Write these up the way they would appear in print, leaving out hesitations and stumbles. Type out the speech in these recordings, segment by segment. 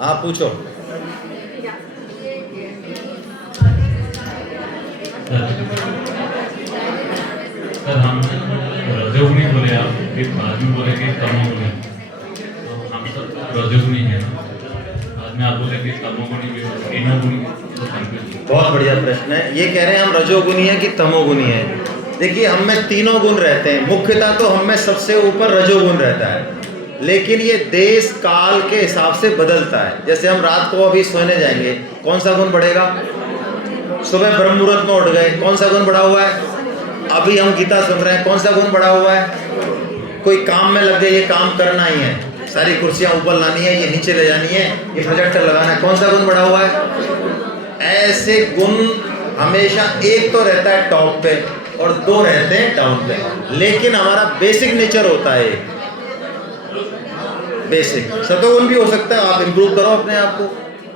आप पूछो। सर हम रजोगुणी बोले, आप फिर बाद में बोले कि तमोगुणी, तो हम सब रजोगुणी है ना, बाद में आप बोले कि तमोगुणी भी हो, तीनों गुणी। बहुत बढ़िया प्रश्न है। ये कह रहे हैं हम रजोगुणी है कि तमोगुणी है। देखिए, हम में तीनों गुण रहते हैं। मुख्यतः तो हम में सबसे ऊपर रजोगुण रहता है, लेकिन ये देश काल के हिसाब से बदलता है। जैसे हम रात को अभी सोने जाएंगे, कौन सा गुण बढ़ेगा? सुबह ब्रह्म मुहूर्त में उठ गए, कौन सा गुण बढ़ा हुआ है? अभी हम गीता सुन रहे हैं, कौन सा गुण बढ़ा हुआ है? कोई काम में लग गए, ये काम करना ही है, सारी कुर्सियां ऊपर लानी है, ये नीचे ले जानी है, ये प्रोजेक्टर लगाना है, कौन सा गुण बढ़ा हुआ है? ऐसे गुण हमेशा एक तो रहता है टॉप पे और दो रहते हैं डाउन पे, लेकिन हमारा बेसिक नेचर होता है बेसिक। सतोगुण भी हो सकता है, आप इंप्रूव करो अपने आप को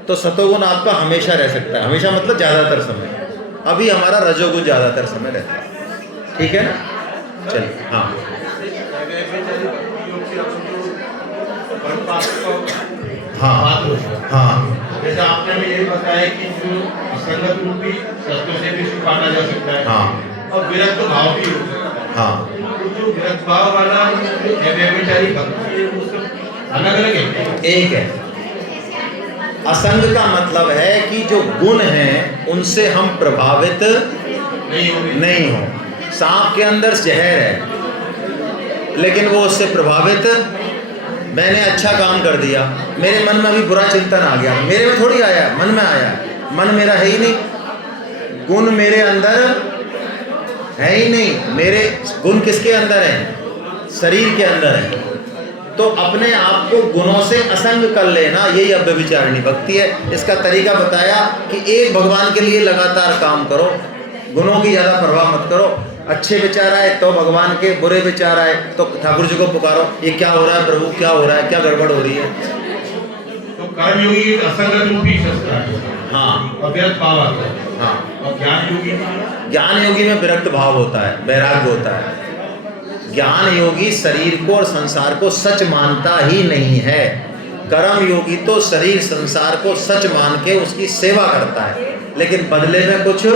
तो सतोगुण आपका हमेशा रह सकता है, हमेशा मतलब ज़्यादातर समय। अभी हमारा रजोगुण ज़्यादातर समय रहता है, ठीक है ना? चलिए, हाँ हाँ हाँ, जैसे आपने भी यही बताया कि जो असंगत रूप भी सत्व से भी सुख पाना जा सकता है, हाँ और विरक्त भाव भी हो सकता है। हाँ, तो जो विरक्त भाव वाला व्यभिचारी भक्ति है, वो सब अलग अलग है, एक है। असंग का मतलब है कि जो गुण हैं उनसे हम प्रभावित नहीं हो। सांप के अंदर जहर है, लेकिन वो उससे प्रभावित, मैंने अच्छा काम कर दिया, मेरे मन में अभी बुरा चिंतन आ गया, मेरे में थोड़ी आया, मन में आया, मन मेरा है ही नहीं, गुण मेरे अंदर है ही नहीं। मेरे गुण किसके अंदर है? शरीर के अंदर है। तो अपने आप को गुणों से असंग कर लेना, यही अव्यभिचारिणी भक्ति है। इसका तरीका बताया कि एक भगवान के लिए लगातार काम करो, गुणों की ज़्यादा परवाह मत करो। अच्छे विचार आए तो भगवान के, बुरे विचार आए तो ठाकुर जी को पुकारो, ये क्या हो रहा है प्रभु, क्या हो रहा है, क्या गड़बड़ हो रही है। तो कर्मयोगी असंगत रूप ही शस्त्र है, हाँ, और विरक्त भाव आता है। हाँ, और ज्ञान योगी में विरक्त भाव होता है, वैराग्य होता है। ज्ञान योगी शरीर को और संसार को सच मानता ही नहीं है। कर्म योगी तो शरीर संसार को सच मान के उसकी सेवा करता है, लेकिन बदले में कुछ।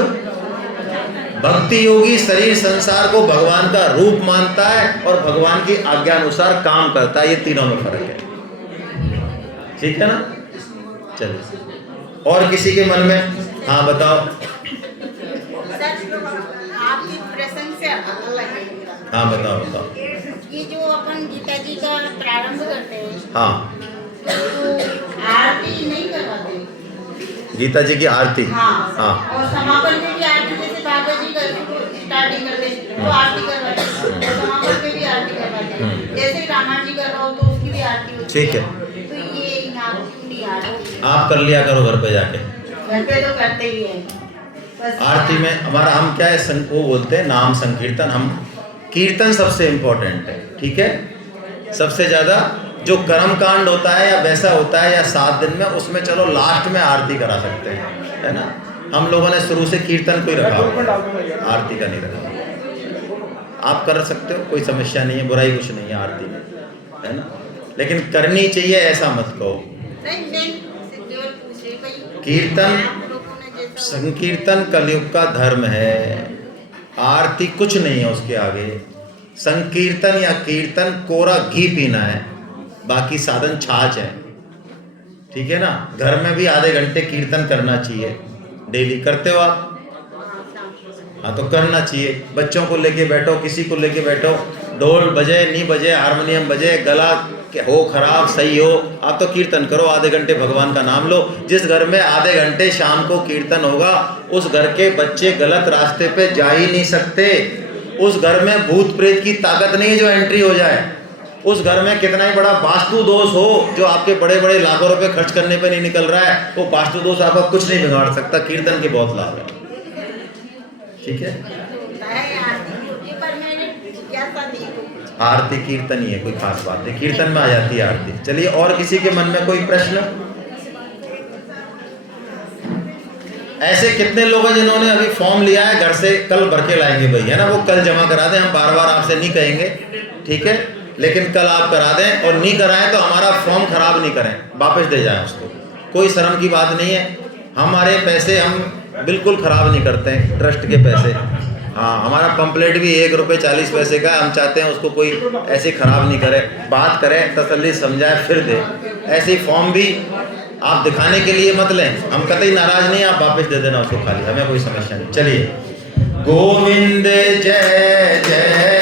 भक्ति योगी शरीर संसार को भगवान का रूप मानता है और भगवान की आज्ञा अनुसार काम करता है। ये तीनों में फर्क है, ठीक है ना? चलिए, और किसी के मन में? हाँ बताओ। आपकी प्रसंग से अलग है। हाँ बताओ बताओ। ये जो अपन गीता जी का प्रारंभ करते हैं, हाँ, तो आरती नहीं करवाते? गीता जी की आरती। हाँ, हाँ, और समापन में भी आरती, जैसे भागवत जी स्टार्टिंग करते हैं तो आरती करवाते हैं, समापन में भी आरती करवाते हैं, जैसे रामायण जी कर रहा हो तो उसकी भी आरती होती है। ठीक है। तो ये यहाँ क्यों नहीं आ रहा? आप कर लिया करो घर पे जाके। घर पे तो करते ही है बस। आरती में हमारा, हम क्या है, वो बोलते हैं नाम संकीर्तन। हम कीर्तन सबसे इम्पोर्टेंट है, ठीक है? सबसे ज़्यादा जो कर्म कांड होता है या वैसा होता है या 7 दिन में, उसमें चलो लास्ट में आरती करा सकते हैं, है ना? हम लोगों ने शुरू से कीर्तन को ही रखा, आरती का नहीं रखा। आप कर सकते हो, कोई समस्या नहीं है, बुराई कुछ नहीं है आरती में, है ना? लेकिन करनी चाहिए ऐसा मत कहो। कीर्तन, संकीर्तन कलयुग का धर्म है, आरती कुछ नहीं है उसके आगे। संकीर्तन या कीर्तन कोरा घी पीना है, बाकी साधन छाछ है, ठीक है ना? घर में भी आधे घंटे कीर्तन करना चाहिए, डेली करते हो आप? हाँ, तो करना चाहिए। बच्चों को लेके बैठो, किसी को लेके बैठो, ढोल बजे नहीं बजे, हारमोनियम बजे, गला हो खराब सही हो, आप तो कीर्तन करो, आधे घंटे भगवान का नाम लो। जिस घर में आधे घंटे शाम को कीर्तन होगा, उस घर के बच्चे गलत रास्ते पे जा ही नहीं सकते। उस घर में भूत प्रेत की ताकत नहीं है जो एंट्री हो जाए। उस घर में कितना ही बड़ा वास्तु दोष हो, जो आपके बड़े बड़े लाखों रुपए खर्च करने पे नहीं निकल रहा है, वो वास्तु दोष आपका कुछ नहीं बिगाड़ सकता। कीर्तन के बहुत लाभ है, ठीक है? आरती कीर्तन ही है, कोई खास बात नहीं, कीर्तन में आ जाती है आरती। चलिए, और किसी के मन में कोई प्रश्न? ऐसे कितने लोग हैं जिन्होंने अभी फॉर्म लिया है, घर से कल भर के लाएंगे भाई, है ना? वो कल जमा करा दें, हम बार बार आपसे नहीं कहेंगे, ठीक है? लेकिन कल आप करा दें, और नहीं कराएं तो हमारा फॉर्म खराब नहीं करें, वापस दे जाएं उसको। कोई शर्म की बात नहीं है, हमारे पैसे हम बिल्कुल ख़राब नहीं करते हैं, ट्रस्ट के पैसे। हाँ, हमारा पंपलेट भी 1 रुपये 40 पैसे का है, हम चाहते हैं उसको कोई ऐसे ख़राब नहीं करे, बात करें, तसल्ली समझाए फिर दे। ऐसे ही फॉर्म भी आप दिखाने के लिए मत लें, हम कतई नाराज़ नहीं, आप वापस दे देना उसको खाली, हमें कोई समस्या नहीं। चलिए, गोविंद जय जय